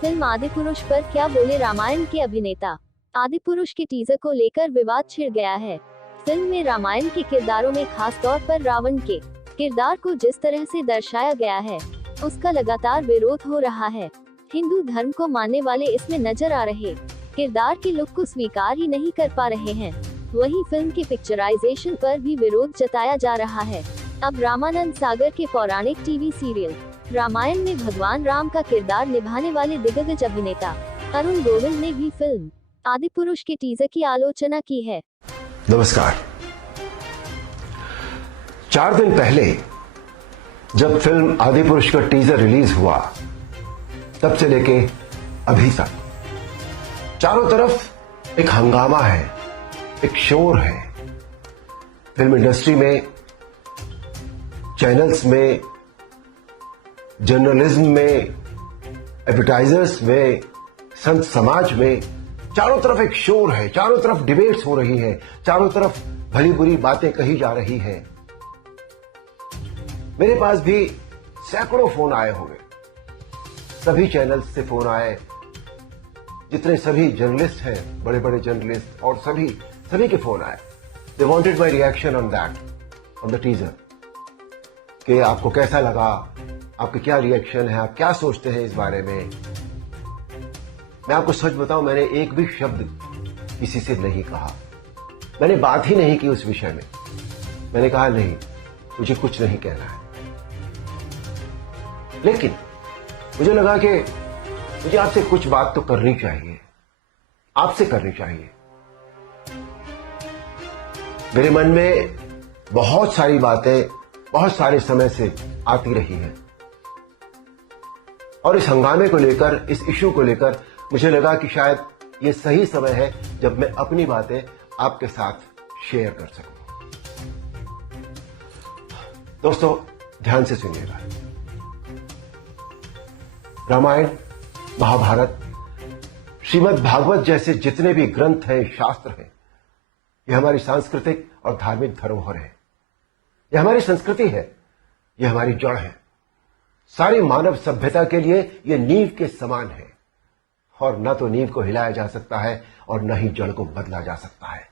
Film Adipurush पर क्या बोले रामायण के अभिनेता। आदिपुरुष के टीजर को लेकर विवाद छिड़ गया है। फिल्म में रामायण के किरदारों में खास तौर पर रावण के किरदार को जिस तरह से दर्शाया गया है, उसका लगातार विरोध हो रहा है। हिंदू धर्म को मानने वाले इसमें नजर आ रहे किरदार के लुक को स्वीकार ही नहीं कर पा रहे हैं। वहीं फिल्म के पिक्चराइजेशन पर भी विरोध जताया जा रहा है। अब रामानंद सागर के पौराणिक टीवी सीरियल रामायण में भगवान राम का किरदार निभाने वाले दिग्गज अभिनेता अरुण गोविल ने भी फिल्म आदिपुरुष के टीजर की आलोचना की है। नमस्कार। 4 दिन पहले जब फिल्म आदिपुरुष का टीजर रिलीज हुआ, तब से लेके अभी तक चारों तरफ एक हंगामा है, एक शोर है। फिल्म इंडस्ट्री में, चैनल्स में, जर्नलिज्म में, एडवर्टाइजर्स में, संत समाज में, चारों तरफ एक शोर है। चारों तरफ डिबेट्स हो रही है, चारों तरफ भली बुरी बातें कही जा रही हैं। मेरे पास भी सैकड़ों फोन आए होंगे, सभी चैनल्स से फोन आए, जितने सभी जर्नलिस्ट हैं, बड़े बड़े जर्नलिस्ट, और सभी के फोन आए। They wanted my reaction on that, on the teaser, कि आपको कैसा लगा, आपके क्या रिएक्शन है, आप क्या सोचते हैं इस बारे में। मैं आपको सच बताऊं, मैंने एक भी शब्द किसी से नहीं कहा। मैंने बात ही नहीं की उस विषय में। मैंने कहा नहीं, मुझे कुछ नहीं कहना है। लेकिन मुझे लगा कि मुझे आपसे कुछ बात तो करनी चाहिए, आपसे करनी चाहिए। मेरे मन में बहुत सारी बातें बहुत सारे समय से आती रही हैं, और इस हंगामे को लेकर, इस इशू को लेकर मुझे लगा कि शायद ये सही समय है जब मैं अपनी बातें आपके साथ शेयर कर सकूं। दोस्तों, ध्यान से सुनिएगा। रामायण, महाभारत, श्रीमद् भागवत जैसे जितने भी ग्रंथ हैं, शास्त्र हैं, ये हमारी सांस्कृतिक और धार्मिक धरोहर है। ये हमारी संस्कृति है, ये हमारी जड़ है। सारी मानव सभ्यता के लिए ये नींव के समान है, और न तो नींव को हिलाया जा सकता है और न ही जड़ को बदला जा सकता है।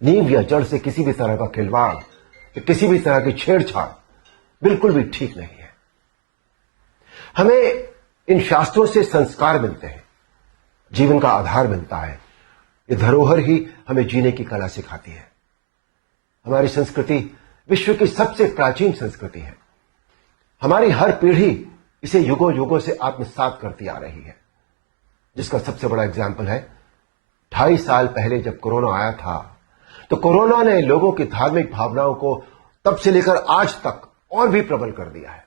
नींव या जड़ से किसी भी तरह का खिलवाड़, किसी भी तरह की छेड़छाड़ बिल्कुल भी ठीक नहीं है। हमें इन शास्त्रों से संस्कार मिलते हैं, जीवन का आधार मिलता है। ये धरोहर ही हमें जीने की कला सिखाती है। हमारी संस्कृति विश्व की सबसे प्राचीन संस्कृति है। हमारी हर पीढ़ी इसे युगों युगों से आत्मसात करती आ रही है, जिसका सबसे बड़ा एग्जाम्पल है 2.5 साल पहले जब कोरोना आया था, तो कोरोना ने लोगों की धार्मिक भावनाओं को तब से लेकर आज तक और भी प्रबल कर दिया है।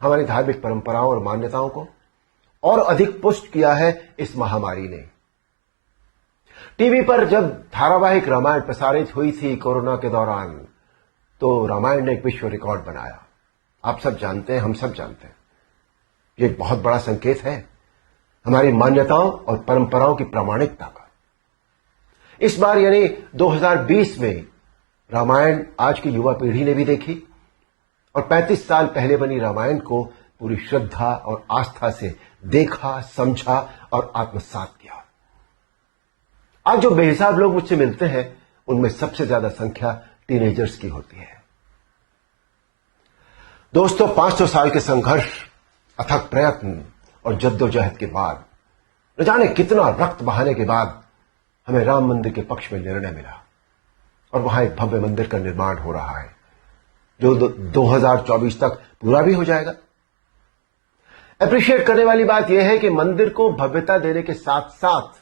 हमारी धार्मिक परंपराओं और मान्यताओं को और अधिक पुष्ट किया है इस महामारी ने। टीवी पर जब धारावाहिक रामायण प्रसारित हुई थी कोरोना के दौरान, तो रामायण ने एक विश्व रिकॉर्ड बनाया। आप सब जानते हैं, हम सब जानते हैं, ये एक बहुत बड़ा संकेत है हमारी मान्यताओं और परंपराओं की प्रामाणिकता का। इस बार यानी 2020 में रामायण आज की युवा पीढ़ी ने भी देखी, और 35 साल पहले बनी रामायण को पूरी श्रद्धा और आस्था से देखा, समझा और आत्मसात किया। आज जो बेहिसाब लोग मुझसे मिलते हैं, उनमें सबसे ज्यादा संख्या टीनेजर्स की होती है। दोस्तों, 500 साल के संघर्ष, अथक प्रयत्न और जद्दोजहद के बाद, न जाने कितना रक्त बहाने के बाद हमें राम मंदिर के पक्ष में निर्णय मिला, और वहां एक भव्य मंदिर का निर्माण हो रहा है, जो 2024 तक पूरा भी हो जाएगा। अप्रिशिएट करने वाली बात यह है कि मंदिर को भव्यता देने के साथ साथ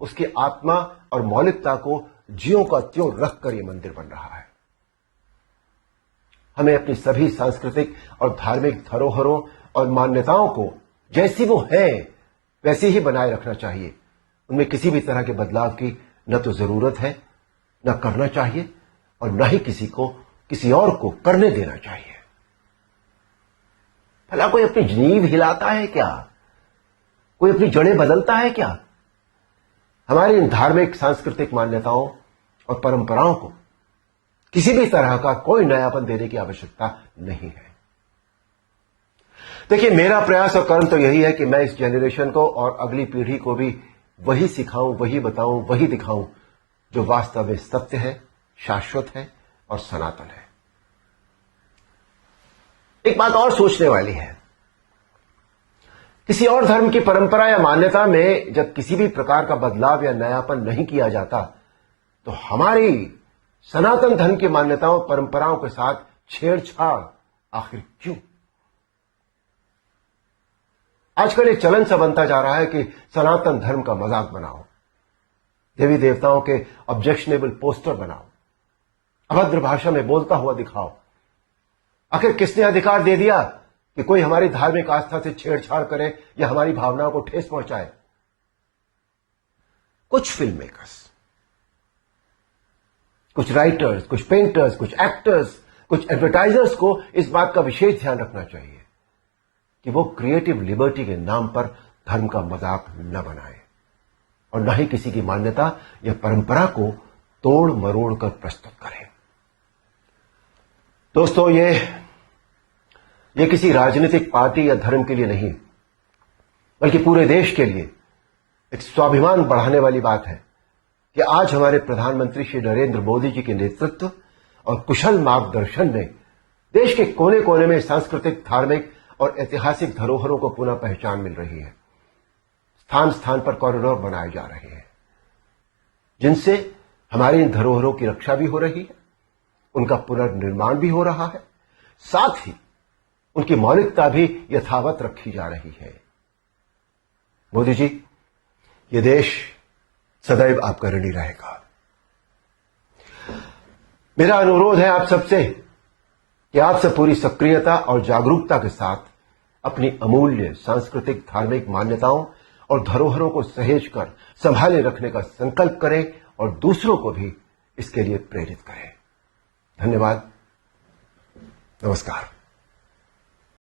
उसकी आत्मा और मौलिकता को ज्यों का त्यों रखकर यह मंदिर बन रहा है। हमें अपनी सभी सांस्कृतिक और धार्मिक धरोहरों और मान्यताओं को जैसी वो है वैसी ही बनाए रखना चाहिए। उनमें किसी भी तरह के बदलाव की न तो जरूरत है, न करना चाहिए, और न ही किसी और को करने देना चाहिए। भला कोई अपनी नींव हिलाता है क्या? कोई अपनी जड़ें बदलता है क्या? हमारी इन धार्मिक सांस्कृतिक मान्यताओं और परंपराओं को किसी भी तरह का कोई नयापन देने की आवश्यकता नहीं है। देखिए, मेरा प्रयास और कर्म तो यही है कि मैं इस जनरेशन को और अगली पीढ़ी को भी वही सिखाऊं, वही बताऊं, वही दिखाऊं जो वास्तव में सत्य है, शाश्वत है और सनातन है। एक बात और सोचने वाली है, किसी और धर्म की परंपरा या मान्यता में जब किसी भी प्रकार का बदलाव या नयापन नहीं किया जाता, तो हमारी सनातन धर्म की मान्यताओं परंपराओं के साथ छेड़छाड़ आखिर क्यों? आजकल एक चलन सा बनता जा रहा है कि सनातन धर्म का मजाक बनाओ, देवी देवताओं के ऑब्जेक्शनेबल पोस्टर बनाओ, अभद्र भाषा में बोलता हुआ दिखाओ। आखिर किसने अधिकार दे दिया कि कोई हमारी धार्मिक आस्था से छेड़छाड़ करे या हमारी भावनाओं को ठेस पहुंचाए? कुछ फिल्म मेकर्स, कुछ राइटर्स, कुछ पेंटर्स, कुछ एक्टर्स, कुछ एडवर्टाइजर्स को इस बात का विशेष ध्यान रखना चाहिए कि वो क्रिएटिव लिबर्टी के नाम पर धर्म का मजाक न बनाए और न ही किसी की मान्यता या परंपरा को तोड़ मरोड़ कर प्रस्तुत करें। दोस्तों, ये किसी राजनीतिक पार्टी या धर्म के लिए नहीं, बल्कि पूरे देश के लिए एक स्वाभिमान बढ़ाने वाली बात है कि आज हमारे प्रधानमंत्री श्री नरेंद्र मोदी जी के नेतृत्व और कुशल मार्गदर्शन में देश के कोने कोने में सांस्कृतिक, धार्मिक और ऐतिहासिक धरोहरों को पुनः पहचान मिल रही है। स्थान स्थान पर कॉरिडोर बनाए जा रहे हैं, जिनसे हमारी इन धरोहरों की रक्षा भी हो रही है, उनका पुनर्निर्माण भी हो रहा है, साथ ही उनकी मौलिकता भी यथावत रखी जा रही है। मोदी जी, ये देश सदैव आपका ऋणी रहेगा। मेरा अनुरोध है आप सबसे कि आपसे पूरी सक्रियता और जागरूकता के साथ अपनी अमूल्य सांस्कृतिक, धार्मिक मान्यताओं और धरोहरों को सहेज कर संभाले रखने का संकल्प करें और दूसरों को भी इसके लिए प्रेरित करें। धन्यवाद। नमस्कार।